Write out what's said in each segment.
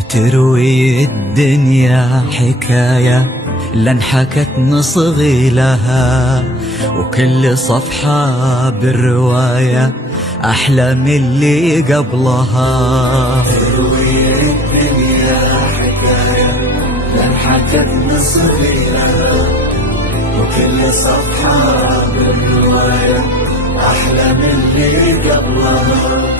تروي الدنيا حكاية لانحكت نصغي لها، وكل صفحة بالرواية أحلى من اللي قبلها. تروي الدنيا حكاية لانحكت نصغي لها، وكل صفحة بالرواية أحلى من اللي قبلها.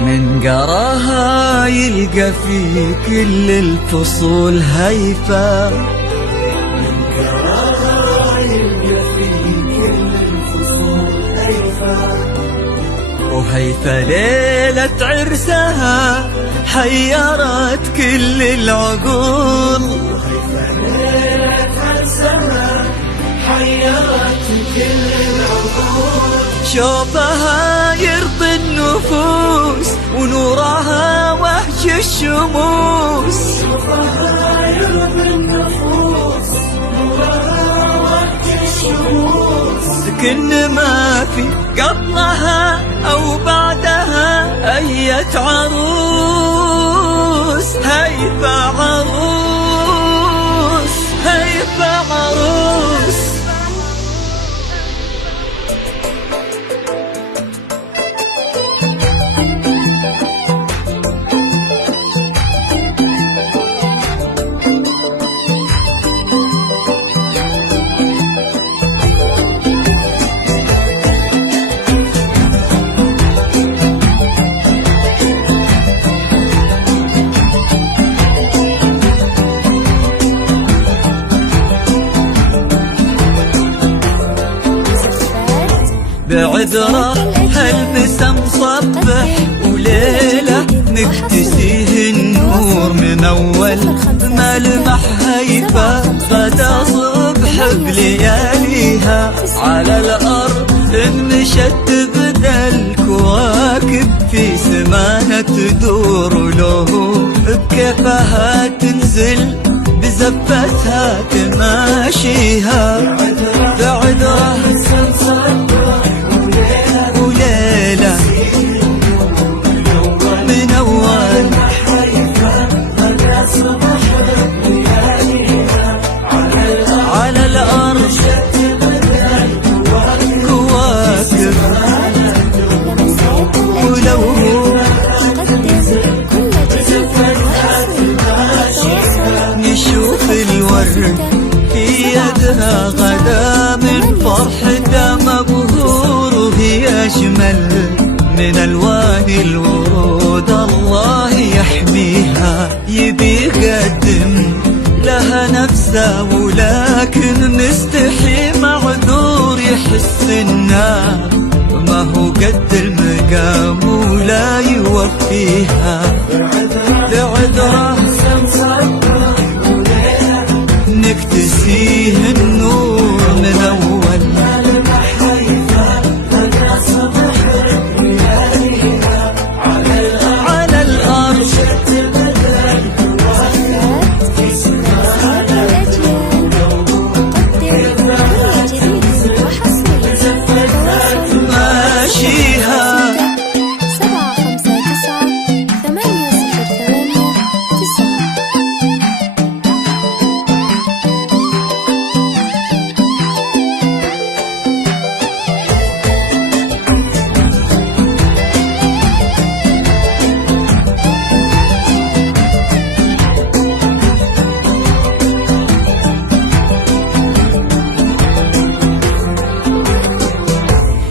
من قراها يلقى في كل الفصول هيفا، من قراها يلقى في كل الفصول هيفا. وهيفا ليلة عرسها حيرت كل العقول، وهيفا ليلة عرسها حيرت كل العقول. شوفها يرضي النفوس ونورها وهج الشموس، شوفها يرضي النفوس ونورها وهج الشموس. كن ما في قبلها أو بعدها أية عروس. هيفا عروس، هيفا عروس. بعذره هالبسم صبح وليلة نكتسيه النور من أول ما لمح هيفا. غدا صبح بلياليها على الأرض مشت تبدأ الكواكب في سمانة تدور له، بكيفها تنزل بزفتها تماشيها. بعذره وليلة من أول على الأرض كواكب، ولو نشوف الورد في يدها غدا من فرحته مبهور، وهي أجمل من ألوان الورود. الله يحميها يبي يقدم لها نفسه، ولكن مستحي معذور يحس النار ما هو قد المقام ولا يوفيها. بعذره نكتسيه النور من أول على الأرض. ماشيها 7 5 9 8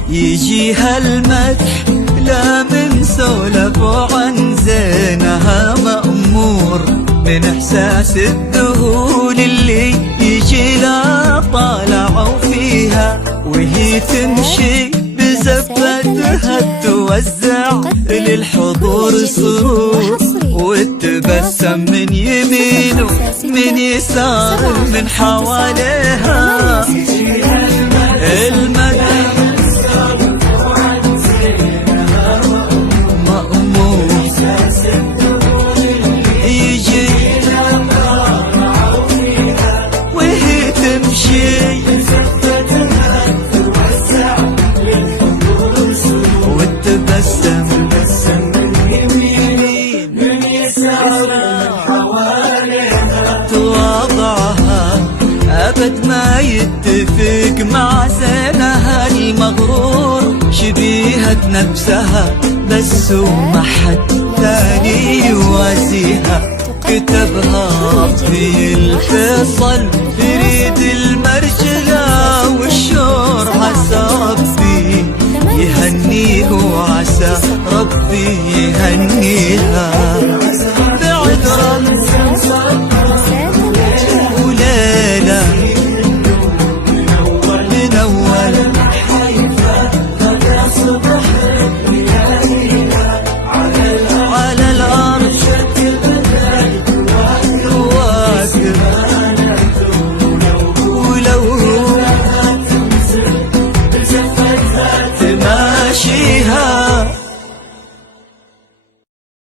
يجيها المدح لا من سولف وعن زينها مأمور، من إحساس الذهول اللي يجي لا طالعوا فيها. وهي تمشي بزفتها توزع للحضور سرور، وتبسم من يمين ومن يسار من حواليها. المدح وتبسم من يمين من يسار تتفق مع زينها المغرور، شبيهة نفسها بس وما حد ثاني يوازيها. كتبها ربي الفيصل فريد المرجلة والشور، عسى ربي يهنيه وعسى ربي يهنيها.